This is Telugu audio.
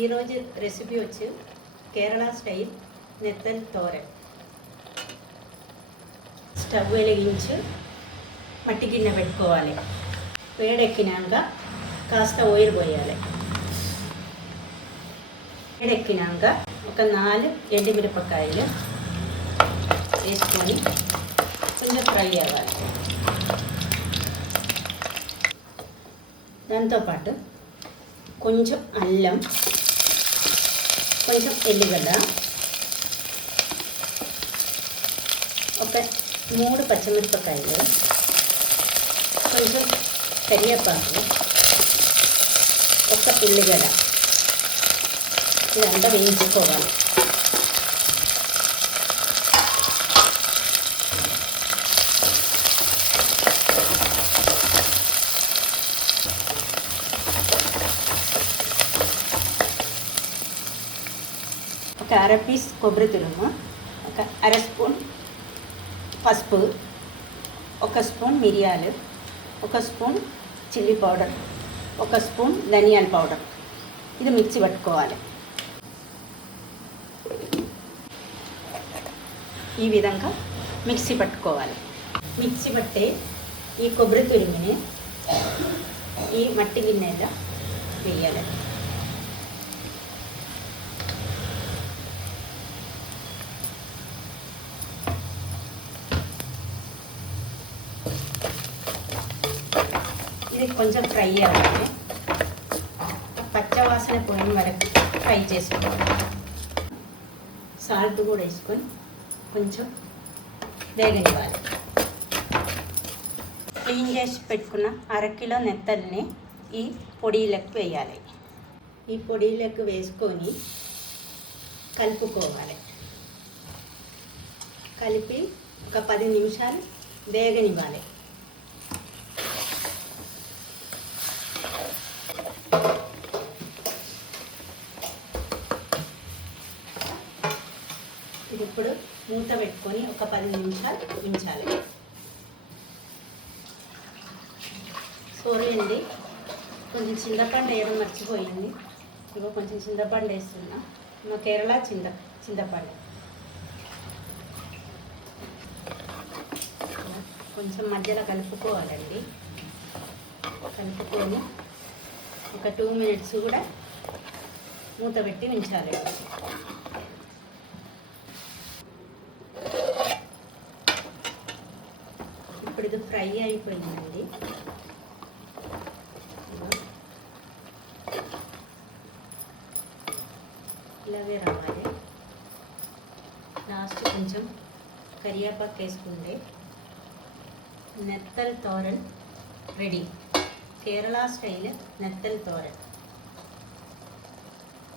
ఈరోజు రెసిపీ వచ్చి కేరళ స్టైల్ నెత్తల్ తోరన్. స్టవ్ వెలిగించి మట్టి గిన్నె పెట్టుకోవాలి. వేడెక్కినాక కాస్త ఆయిల్ పోయాలి. వేడెక్కినాక ఒక 4 ఎండుమిరపకాయలు వేసుకొని కొంచెం ఫ్రై అవ్వాలి. దాంతోపాటు కొంచెం అల్లం, కొంచెం ఎల్లిగడ్డ, ఒక 3 పచ్చిమిరపకాయలు, కొంచెం కరివేపాకు, ఒక ఉల్లిగడ్డ, ఇదంతా వేయించుకోవాలి. ఒక అర పీస్ కొబ్బరి తురుము, ఒక అర స్పూన్ పసుపు, ఒక స్పూన్ మిరియాలు, ఒక స్పూన్ చిల్లీ పౌడర్, ఒక స్పూన్ ధనియాల పౌడర్. ఇది మిక్సీ పట్టుకోవాలి. ఈ విధంగా మిక్సీ పట్టుకోవాలి. మిక్సీ పట్టే ఈ కొబ్బరి తురుముని ఈ మట్టి గిన్నెలో వేయాలి. ఇది కొంచెం ఫ్రై అవ్వాలి. పచ్చవాసన పోయిన వరకు ఫ్రై చేసుకోవాలి. సాల్ట్ కూడా వేసుకొని కొంచెం వేగనివ్వాలి. క్లీన్ చేసి పెట్టుకున్న 1/2 కిలో నెత్తల్ని ఈ పొడిలకు వేయాలి. ఈ పొడిలకు వేసుకొని కలుపుకోవాలి. కలిపి ఒక 10 నిమిషాలు వేగనివ్వాలి. ఇది ఇప్పుడు మూత పెట్టుకొని ఒక 10 నిమిషాలు ఉంచాలి. సోరేండి, కొంచెం చింతపండు వేయడం మర్చిపోయింది. ఇగో కొంచెం చింతపండు వేస్తున్నా. మా కేరళ చింతపండు కొంచెం మధ్యలో కలుపుకోవాలండి. కలుపుకొని ఒక 2 మినిట్స్ కూడా మూత పెట్టి ఉంచాలి. ఇప్పుడు ఇది ఫ్రై అయిపోయిందండి. ఇలాగే రావాలి. లాస్ట్ కొంచెం కరివేపాకు వేసుకుంటే నెత్తల్ తోరన్ రెడీ. కేరళ స్టైల్ నెత్తల్ తోరన్.